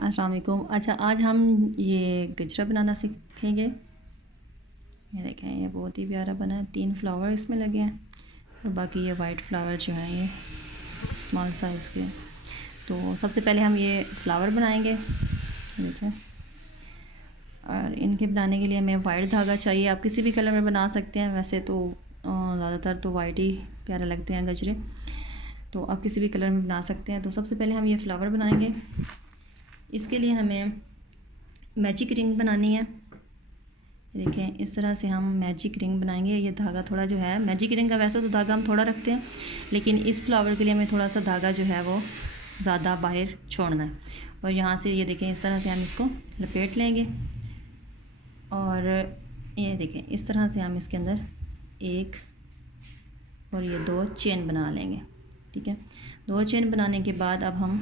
अस्सलाम वालेकुम। अच्छा, आज हम ये गजरा बनाना सीखेंगे। ये देखें, ये बहुत ही प्यारा बना है। 3 फ्लावर इसमें लगे हैं और बाकी ये वाइट फ्लावर जो हैं ये स्मॉल साइज़ के। तो सबसे पहले हम ये फ्लावर बनाएंगे। देखें, और इनके बनाने के लिए हमें वाइट धागा चाहिए। आप किसी भी कलर में बना सकते हैं, वैसे तो ज़्यादातर तो वाइट ही प्यारे लगते हैं गजरे, तो आप किसी भी कलर में बना सकते हैं। तो सबसे पहले हम ये फ्लावर बनाएंगे। इसके लिए हमें मैजिक रिंग बनानी है। देखें, इस तरह से हम मैजिक रिंग बनाएंगे। ये धागा थोड़ा जो है, मैजिक रिंग का वैसे तो धागा हम थोड़ा रखते हैं, लेकिन इस फ्लावर के लिए हमें थोड़ा सा धागा जो है वो ज़्यादा बाहर छोड़ना है। और यहाँ से ये देखें, इस तरह से हम इसको लपेट लेंगे और ये देखें, इस तरह से हम इसके अंदर एक और ये 2 चेन बना लेंगे। ठीक है, 2 चेन बनाने के बाद अब हम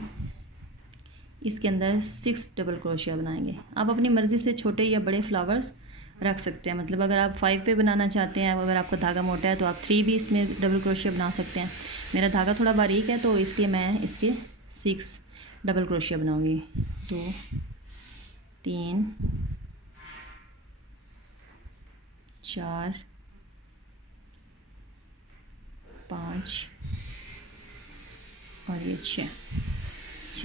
इसके अंदर 6 डबल क्रोशिया बनाएंगे। आप अपनी मर्ज़ी से छोटे या बड़े फ्लावर्स रख सकते हैं। मतलब अगर आप 5 पे बनाना चाहते हैं, अगर आपका धागा मोटा है तो आप 3 भी इसमें डबल क्रोशिया बना सकते हैं। मेरा धागा थोड़ा बारीक है तो इसलिए मैं इसके 6 डबल क्रोशिया बनाऊंगी। 2 3 4 5 और ये 6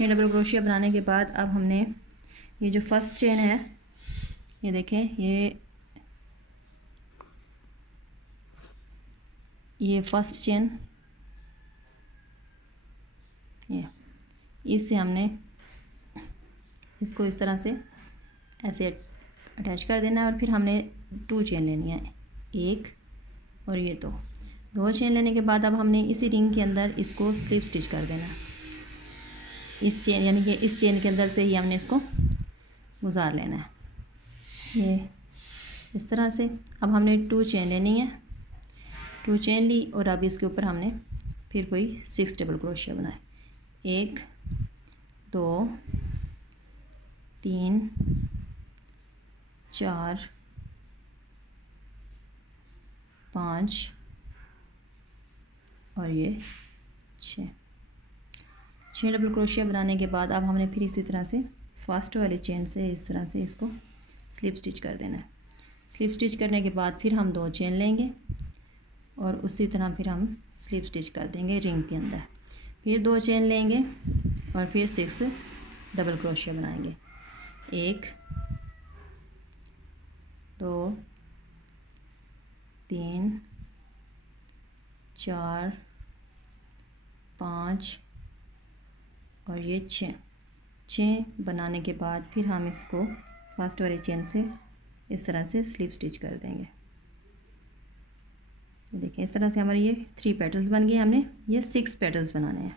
डबल क्रोशिया बनाने के बाद अब हमने ये जो फर्स्ट चेन है, ये देखें, ये फर्स्ट चेन, ये इससे हमने इसको इस तरह से ऐसे अटैच कर देना है और फिर हमने 2 चेन लेनी है, 1 और ये 2 चेन लेने के बाद अब हमने इसी रिंग के अंदर इसको स्लिप स्टिच कर देना है। इस चेन यानी कि इस चेन के अंदर से ही हमने इसको गुजार लेना है, ये इस तरह से। अब हमने 2 चेन लेनी है, 2 चेन ली और अब इसके ऊपर हमने फिर कोई 6 डबल क्रोशिया बनाए। 1 2 3 4 5 और ये 6 डबल क्रोशिया बनाने के बाद अब हमने फिर इसी तरह से फर्स्ट वाली चेन से इस तरह से इसको स्लिप स्टिच कर देना है। स्लिप स्टिच करने के बाद फिर हम 2 चेन लेंगे और उसी तरह फिर हम स्लिप स्टिच कर देंगे रिंग के अंदर। फिर 2 चेन लेंगे और फिर 6 डबल क्रोशिया बनाएंगे। 1 2 3 4 5 और ये 6 बनाने के बाद फिर हम इसको फर्स्ट वाली चेन से इस तरह से स्लिप स्टिच कर देंगे। देखिए, इस तरह से हमारे ये 3 पेटल्स बन गए। हमने ये 6 पेटल्स बनाने हैं।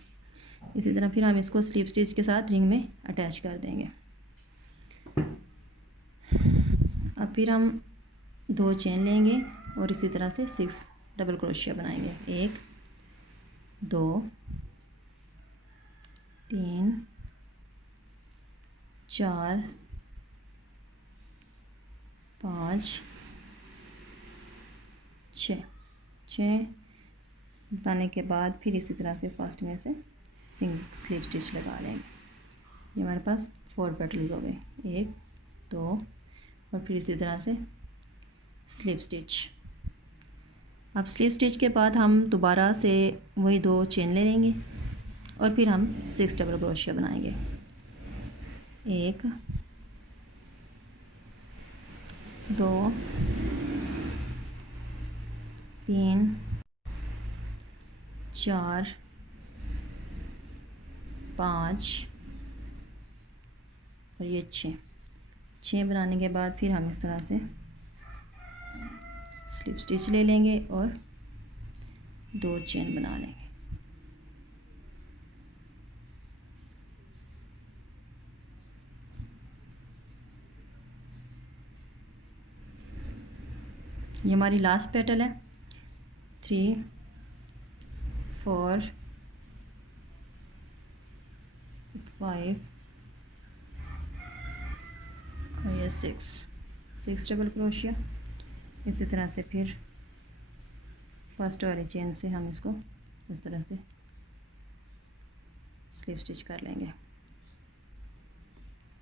इसी तरह फिर हम इसको स्लिप स्टिच के साथ रिंग में अटैच कर देंगे। अब फिर हम 2 चेन लेंगे और इसी तरह से 6 डबल क्रोशिया बनाएंगे। 1 2 3 4 5 6 बनाने के बाद फिर इसी तरह से फर्स्ट में से स्लिप स्टिच लगा लेंगे। ये हमारे पास 4 पेटल्स हो गए, 1 2 और फिर इसी तरह से स्लिप स्टिच। अब स्लिप स्टिच के बाद हम दोबारा से वही 2 चेन ले लेंगे और फिर हम 6 डबल क्रोशिया बनाएंगे। 1 2 3 4 5 और ये 6 बनाने के बाद फिर हम इस तरह से स्लिप स्टिच ले लेंगे और 2 चेन बना लेंगे। ये हमारी लास्ट पेटल है। 3 4 5 और ये 6 डबल क्रोशिया। इसी तरह से फिर फर्स्ट वाली चेन से हम इसको इस तरह से स्लिप स्टिच कर लेंगे।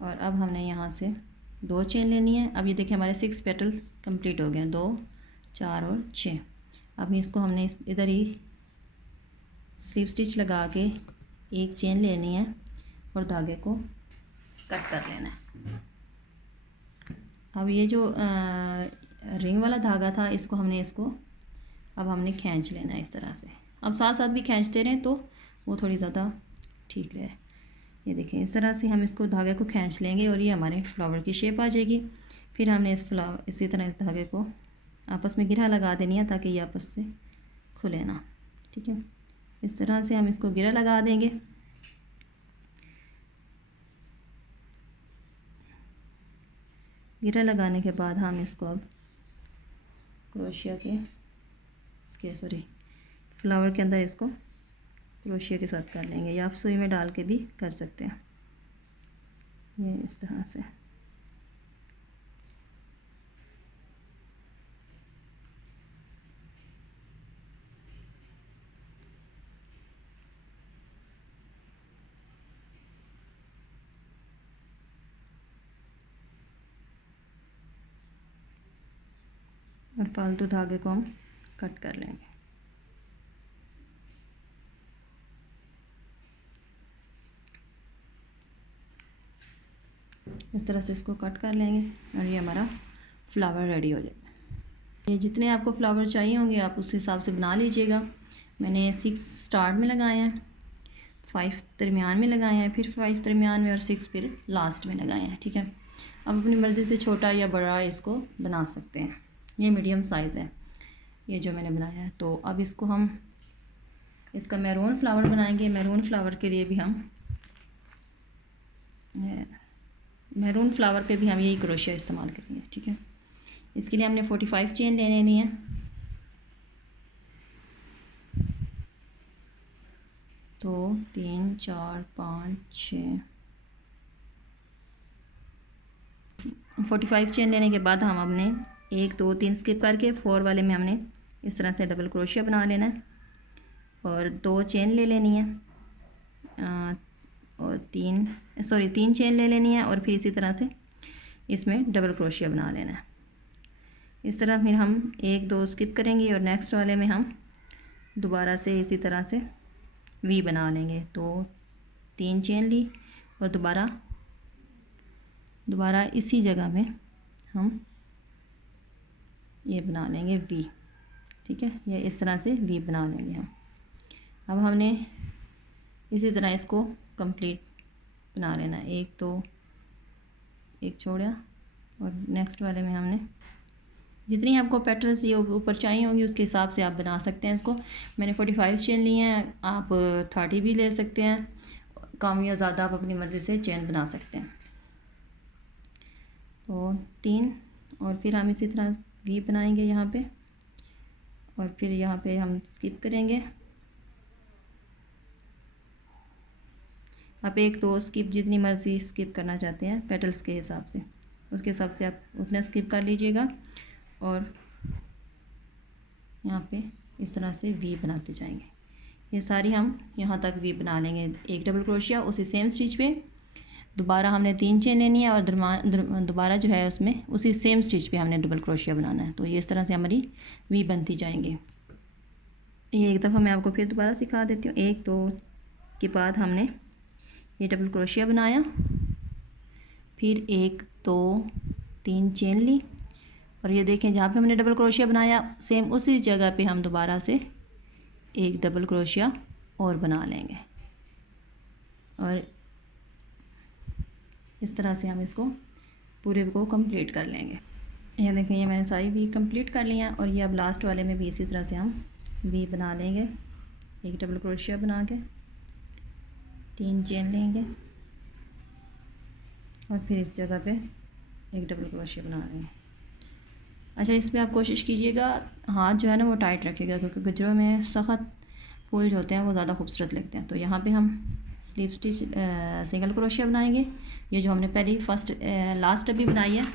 और अब हमने यहाँ से 2 चेन लेनी है। अब ये देखिए हमारे 6 पेटल कंप्लीट हो गए हैं, 2, 4 और 6। अब इसको हमने इधर ही स्लिप स्टिच लगा के एक चेन लेनी है और धागे को कट कर लेना है। अब ये जो रिंग वाला धागा था इसको अब हमने खींच लेना है इस तरह से। अब साथ साथ भी खींचते रहें तो वो थोड़ी ज़्यादा ठीक रहे। ये देखें इस तरह से हम इसको धागे को खींच लेंगे और ये हमारे फ्लावर की शेप आ जाएगी। फिर हमने इसी तरह इस धागे को आपस में गिरा लगा देनी है ताकि ये आपस से खुले ना। ठीक है, इस तरह से हम इसको गिरा लगा देंगे। गिरा लगाने के बाद हम इसको अब क्रोशिया के फ्लावर के अंदर इसको क्रोशिया के साथ कर लेंगे, या आप सुई में डाल के भी कर सकते हैं। ये इस तरह से और फालतू धागे को हम कट कर लेंगे। इस तरह से इसको कट कर लेंगे और ये हमारा फ्लावर रेडी हो जाएगा। ये जितने आपको फ्लावर चाहिए होंगे आप उस हिसाब से बना लीजिएगा। मैंने 6 स्टार्ट में लगाए हैं, 5 दरमियान में लगाए हैं, फिर 5 दरमियान में और 6 फिर लास्ट में लगाए हैं। ठीक है, अब अपनी मर्ज़ी से छोटा या बड़ा इसको बना सकते हैं। ये मीडियम साइज़ है ये जो मैंने बनाया है। तो अब इसको हम इसका मैरून फ्लावर बनाएंगे। मैरून फ्लावर के लिए भी हम मैरून फ्लावर पे भी हम यही क्रोशिया इस्तेमाल करेंगे। ठीक है, इसके लिए हमने 45 चेन ले लेनी है। तो 3, 4, 5, 6 45 चेन लेने के बाद हम अपने 1, 2, 3 स्किप करके 4 वाले में हमने इस तरह से डबल क्रोशिया बना लेना है और 2 चेन ले लेनी है और 3 चेन ले लेनी है और फिर इसी तरह से इसमें डबल क्रोशिया बना लेना है। इस तरह फिर हम 1, 2 स्किप करेंगे और नेक्स्ट वाले में हम दोबारा से इसी तरह से वी बना लेंगे। तो 3 चेन ली और दोबारा इसी जगह में हम ये बना लेंगे वी। ठीक है, ये इस तरह से वी बना लेंगे हम। अब हमने इसी तरह इसको कंप्लीट बना लेना है। 1, 2 एक छोड़ा और नेक्स्ट वाले में हमने जितनी आपको पेटल्स ये ऊपर चाहिए होंगी उसके हिसाब से आप बना सकते हैं इसको। मैंने 45 चेन लिए हैं, आप 30 भी ले सकते हैं, कम या ज़्यादा आप अपनी मर्ज़ी से चेन बना सकते हैं। तो 3 और फिर हम इसी तरह वी बनाएंगे यहाँ पे और फिर यहाँ पे हम स्किप करेंगे। आप 1, 2 स्किप जितनी मर्ज़ी स्किप करना चाहते हैं पेटल्स के हिसाब से, उसके हिसाब से आप उतना स्किप कर लीजिएगा और यहाँ पे इस तरह से वी बनाते जाएंगे। ये सारी हम यहाँ तक वी बना लेंगे। एक डबल क्रोशिया उसी सेम स्टिच पे दोबारा हमने 3 चेन लेनी है और दोबारा जो है उसमें उसी सेम स्टिच पे हमने डबल क्रोशिया बनाना है। तो ये इस तरह से हमारी वी बनती जाएंगे। ये एक दफ़ा मैं आपको फिर दोबारा सिखा देती हूँ। 1, 2 के बाद हमने ये डबल क्रोशिया बनाया, फिर 1, 2, 3 चेन ली और ये देखें जहाँ पे हमने डबल क्रोशिया बनाया सेम उसी जगह पे हम दोबारा से एक डबल क्रोशिया और बना लेंगे और इस तरह से हम इसको पूरे को कंप्लीट कर लेंगे। ये देखें ये मैंने सारी वी कंप्लीट कर लिया और ये अब लास्ट वाले में भी इसी तरह से हम वी बना लेंगे। एक डबल क्रोशिया बना के 3 चेन लेंगे और फिर इस जगह पे एक डबल क्रोशिया बना लेंगे। अच्छा, इसमें आप कोशिश कीजिएगा हाथ जो है ना वो टाइट रखिएगा क्योंकि गजरों में सख्त फूल जो होते हैं वो ज़्यादा खूबसूरत लगते हैं। तो यहाँ पे हम स्लिप स्टिच सिंगल क्रोशिया बनाएंगे। ये जो हमने पहली लास्ट अभी बनाई है,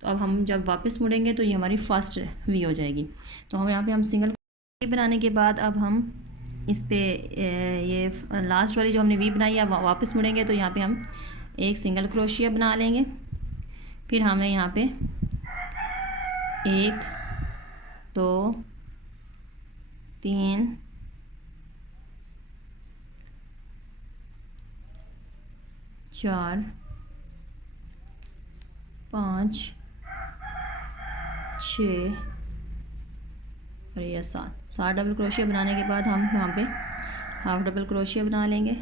तो अब हम जब वापस मुड़ेंगे तो ये हमारी फर्स्ट वी हो जाएगी। तो हम यहाँ पे हम सिंगल बनाने के बाद अब हम इस पे ये लास्ट वाली जो हमने वी बनाई है वापस मुड़ेंगे तो यहाँ पे हम एक सिंगल क्रोशिया बना लेंगे। फिर हमने यहाँ पे 1 2 3 4 5 6 और ये 7 डबल क्रोशिया बनाने के बाद हम यहाँ पे हाफ डबल क्रोशिया बना लेंगे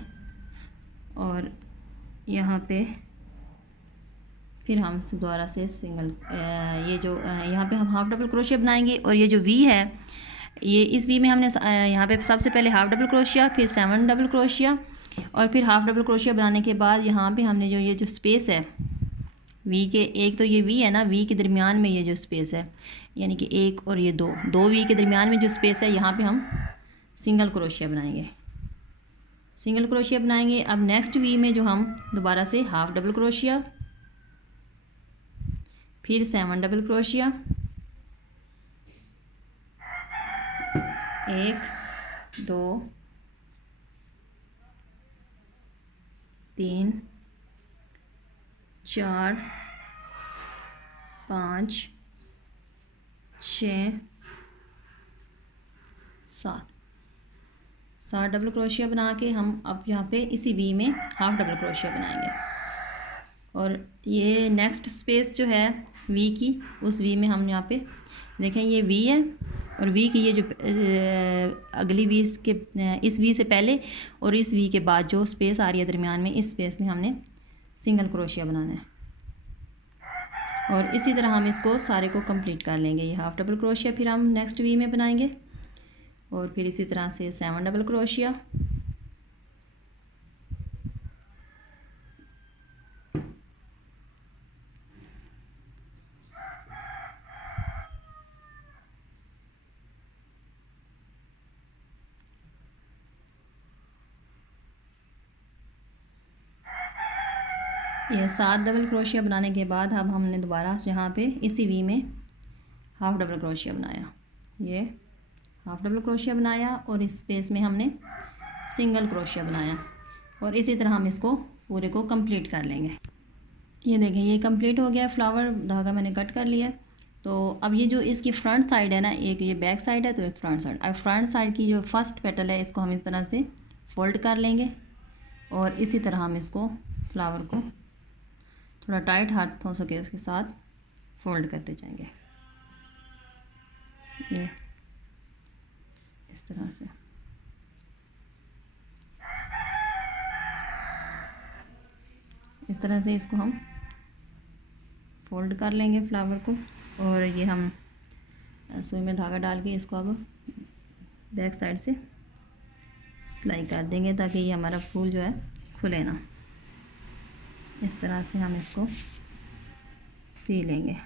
और यहाँ पे फिर हम दोबारा से सिंगल ये जो यहाँ पे हम हाफ डबल क्रोशिया बनाएंगे और ये जो वी है ये इस वी में हमने यहाँ पे सबसे पहले हाफ डबल क्रोशिया, फिर 7 डबल क्रोशिया और फिर हाफ डबल क्रोशिया बनाने के बाद यहाँ पे हमने जो ये जो स्पेस है वी के, एक तो ये वी है ना, वी के दरमियान में ये जो स्पेस है यानी कि एक और ये दो वी के दरमियान में जो स्पेस है यहाँ पे हम सिंगल क्रोशिया बनाएंगे। सिंगल क्रोशिया बनाएंगे। अब नेक्स्ट वी में जो हम दोबारा से हाफ डबल क्रोशिया, फिर 7 डबल क्रोशिया, 1 2 3 4 5 6 7 डबल क्रोशिया बना के हम अब यहाँ पे इसी वी में हाफ डबल क्रोशिया बनाएंगे और ये नेक्स्ट स्पेस जो है वी की, उस वी में हम यहाँ पे देखें ये वी है और वी की ये जो अगली वी के इस वी से पहले और इस वी के बाद जो स्पेस आ रही है दरमियान में, इस स्पेस में हमने सिंगल क्रोशिया बनाना है और इसी तरह हम इसको सारे को कंप्लीट कर लेंगे। ये हाफ डबल क्रोशिया फिर हम नेक्स्ट वी में बनाएंगे और फिर इसी तरह से 7 डबल क्रोशिया, ये 7 डबल क्रोशिया बनाने के बाद अब हमने दोबारा यहाँ पे इसी वी में हाफ डबल क्रोशिया बनाया, ये हाफ डबल क्रोशिया बनाया और इस स्पेस में हमने सिंगल क्रोशिया बनाया और इसी तरह हम इसको पूरे को कंप्लीट कर लेंगे। ये देखें ये कंप्लीट हो गया, फ्लावर धागा मैंने कट कर लिया। तो अब ये जो इसकी फ्रंट साइड है ना, एक ये बैक साइड है तो एक फ्रंट साइड, अब फ्रंट साइड की जो फर्स्ट पेटल है इसको हम इस तरह से फोल्ड कर लेंगे और इसी तरह हम इसको फ्लावर को थोड़ा टाइट हाथ हो सके इसके साथ फोल्ड करते जाएंगे, ये इस तरह से। इस तरह से इसको हम फोल्ड कर लेंगे फ्लावर को और ये हम सुई में धागा डाल के इसको अब बैक साइड से सिलाई कर देंगे ताकि ये हमारा फूल जो है खुले ना। इस तरह से हम इसको सी लेंगे।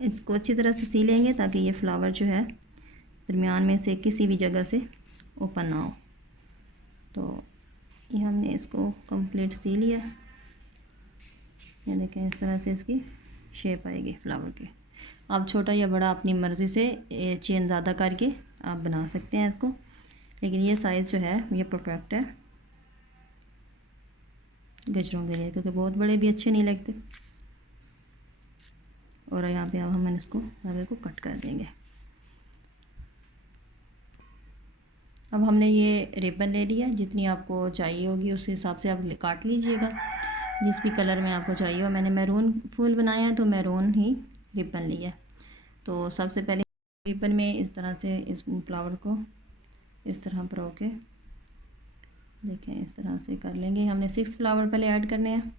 इसको अच्छी तरह से सी लेंगे ताकि ये फ्लावर जो है दरमियान में से किसी भी जगह से ओपन ना हो। तो ये हमने इसको कंप्लीट सी लिया, ये देखें इस तरह से इसकी शेप आएगी फ्लावर की। आप छोटा या बड़ा अपनी मर्ज़ी से चेन ज़्यादा करके आप बना सकते हैं इसको, लेकिन ये साइज़ जो है ये परफेक्ट है गजरों के लिए, क्योंकि बहुत बड़े भी अच्छे नहीं लगते। और यहाँ पे अब हम इसको धागे को कट कर देंगे। अब हमने ये रिबन ले लिया, जितनी आपको चाहिए होगी उस हिसाब से आप काट लीजिएगा, जिस भी कलर में आपको चाहिए हो। मैंने मैरून फूल बनाया है तो मैरून ही रिबन लिया। तो सबसे पहले रिबन में इस तरह से इस फ्लावर को इस तरह परो के देखें इस तरह से कर लेंगे। हमने 6 फ्लावर पहले ऐड करने हैं।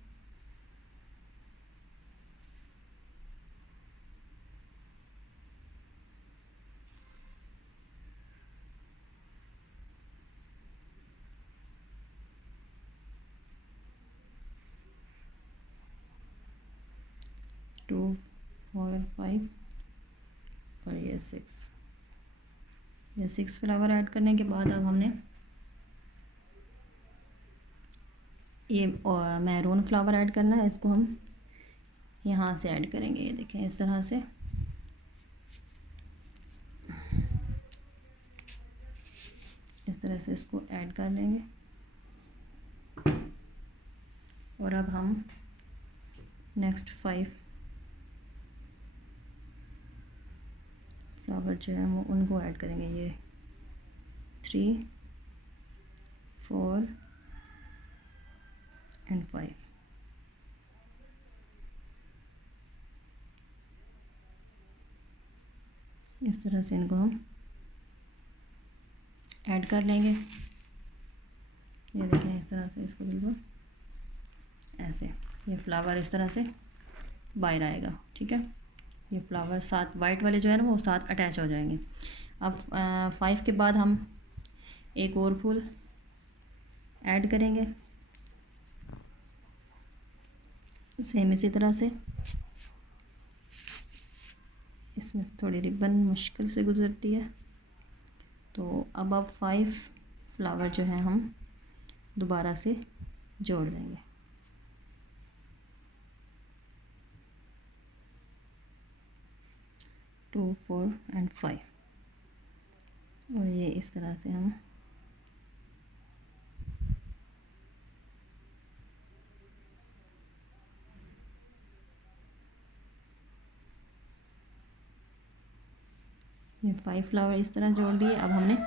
टू 4 5 और ये 6 फ्लावर ऐड करने के बाद अब हमने ये मैरून फ्लावर ऐड करना है। इसको हम यहाँ से ऐड करेंगे। ये देखें इस तरह से इसको ऐड कर लेंगे। और अब हम नेक्स्ट 5 फ्लावर जो है वो उनको ऐड करेंगे। ये 3, 4 एंड 5। इस तरह से इनको हम ऐड कर लेंगे। ये देखें इस तरह से इसको बिल्कुल ऐसे, ये फ्लावर इस तरह से बाहर आएगा। ठीक है, ये फ्लावर साथ वाइट वाले जो है ना वो साथ अटैच हो जाएंगे। अब 5 के बाद हम एक और फूल ऐड करेंगे सेम इसी तरह से। इसमें थोड़ी रिबन मुश्किल से गुजरती है, तो अब 5 फ्लावर जो है हम दोबारा से जोड़ देंगे। Two, 4 and 5। और ये इस तरह से हम ये 5 फ्लावर इस तरह जोड़ दिए। अब हमने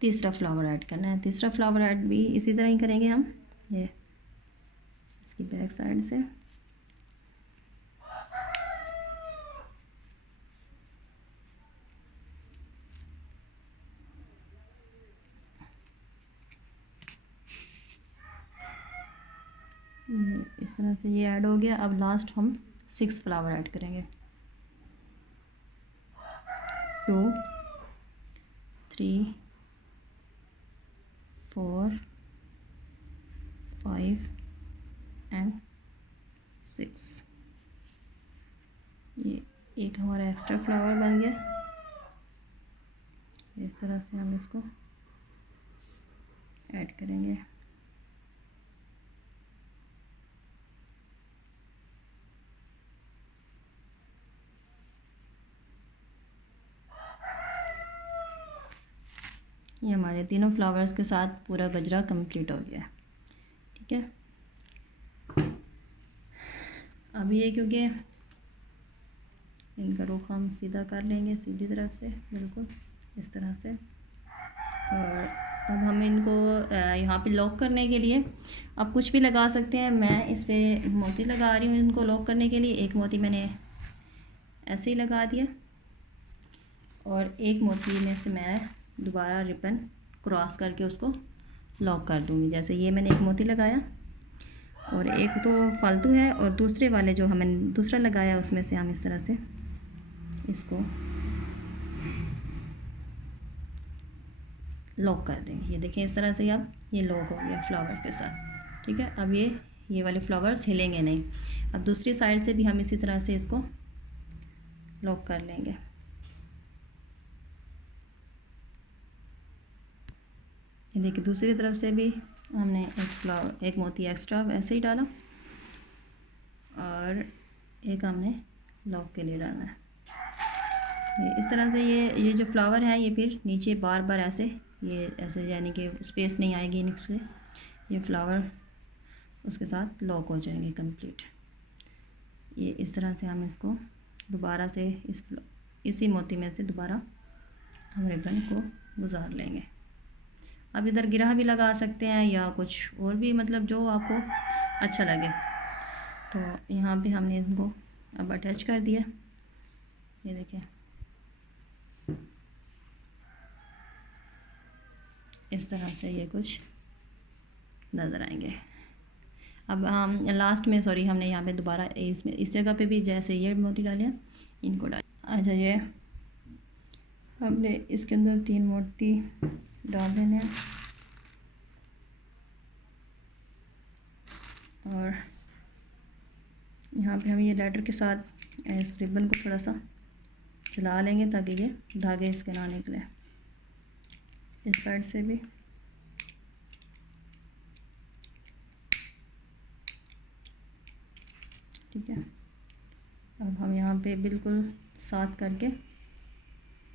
तीसरा फ्लावर ऐड करना है। तीसरा फ्लावर ऐड भी इसी तरह ही करेंगे हम। ये इसकी बैक साइड से इस तरह से ये ऐड हो गया। अब लास्ट हम 6 फ्लावर ऐड करेंगे। 2, 3, 4, 5 एंड 6। ये एक हमारा एक्स्ट्रा फ्लावर बन गया। इस तरह से हम इसको ऐड करेंगे। ये हमारे तीनों फ्लावर्स के साथ पूरा गजरा कंप्लीट हो गया है। ठीक है, अब ये क्योंकि इनका रुख हम सीधा कर लेंगे, सीधी तरफ से बिल्कुल इस तरह से। और अब हम इनको यहाँ पे लॉक करने के लिए आप कुछ भी लगा सकते हैं। मैं इस पर मोती लगा रही हूँ इनको लॉक करने के लिए। एक मोती मैंने ऐसे ही लगा दिया और एक मोती में से मैं दोबारा रिबन क्रॉस करके उसको लॉक कर दूँगी। जैसे ये मैंने एक मोती लगाया और एक तो फालतू है, और दूसरे वाले जो हमने दूसरा लगाया उसमें से हम इस तरह से इसको लॉक कर देंगे। ये देखें इस तरह से अब ये लॉक हो गया फ्लावर के साथ। ठीक है, अब ये वाले फ्लावर्स हिलेंगे नहीं। अब दूसरी साइड से भी हम इसी तरह से इसको लॉक कर लेंगे। ये देखिए दूसरी तरफ से भी हमने एक मोती एक्स्ट्रा वैसे ही डाला और एक हमने लॉक के लिए डालना है। ये इस तरह से ये जो फ्लावर है ये फिर नीचे बार बार ऐसे यानी कि स्पेस नहीं आएगी नीचे, ये फ्लावर उसके साथ लॉक हो जाएंगे कंप्लीट। ये इस तरह से हम इसको दोबारा से इसी मोती में से दोबारा हम रिबन को गुजार लेंगे। अब इधर गिरह भी लगा सकते हैं या कुछ और भी, मतलब जो आपको अच्छा लगे। तो यहाँ पे हमने इनको अब अटैच कर दिया। ये देखें इस तरह से ये कुछ नज़र आएंगे। अब हम लास्ट में हमने यहाँ पे दोबारा इसमें इस जगह पे भी जैसे ये मोती डाले इनको डाल। अच्छा, ये हमने इसके अंदर 3 मोती डाल देने हैं और यहाँ पे हम ये लेटर के साथ इस रिबन को थोड़ा सा चला लेंगे ताकि ये धागे इसके ना निकले। इस साइड से भी ठीक है। अब हम यहाँ पे बिल्कुल साथ करके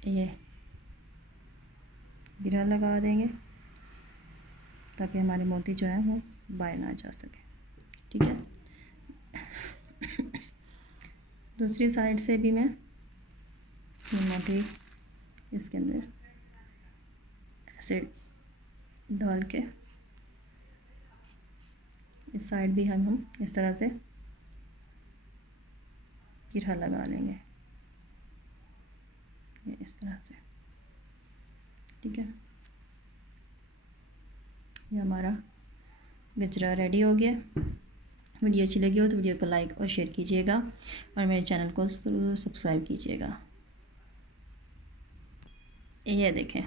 ये गिरा लगा देंगे ताकि हमारे मोती जो है वो बाहर ना जा सके। ठीक है। दूसरी साइड से भी मैं ये मोती इसके अंदर ऐसे डाल के इस साइड भी हम इस तरह से गिरा लगा लेंगे, ये इस तरह से। ठीक है, ये हमारा गजरा रेडी हो गया। वीडियो अच्छी लगी हो तो वीडियो को लाइक और शेयर कीजिएगा और मेरे चैनल को ज़रूर सब्सक्राइब कीजिएगा। ये देखें,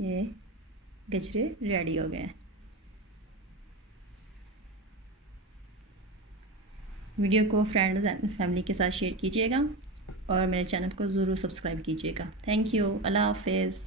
ये गजरे रेडी हो गए। वीडियो को फ्रेंड्स एंड फैमिली के साथ शेयर कीजिएगा और मेरे चैनल को ज़रूर सब्सक्राइब कीजिएगा। Thank you. अल्लाह हाफ़िज़।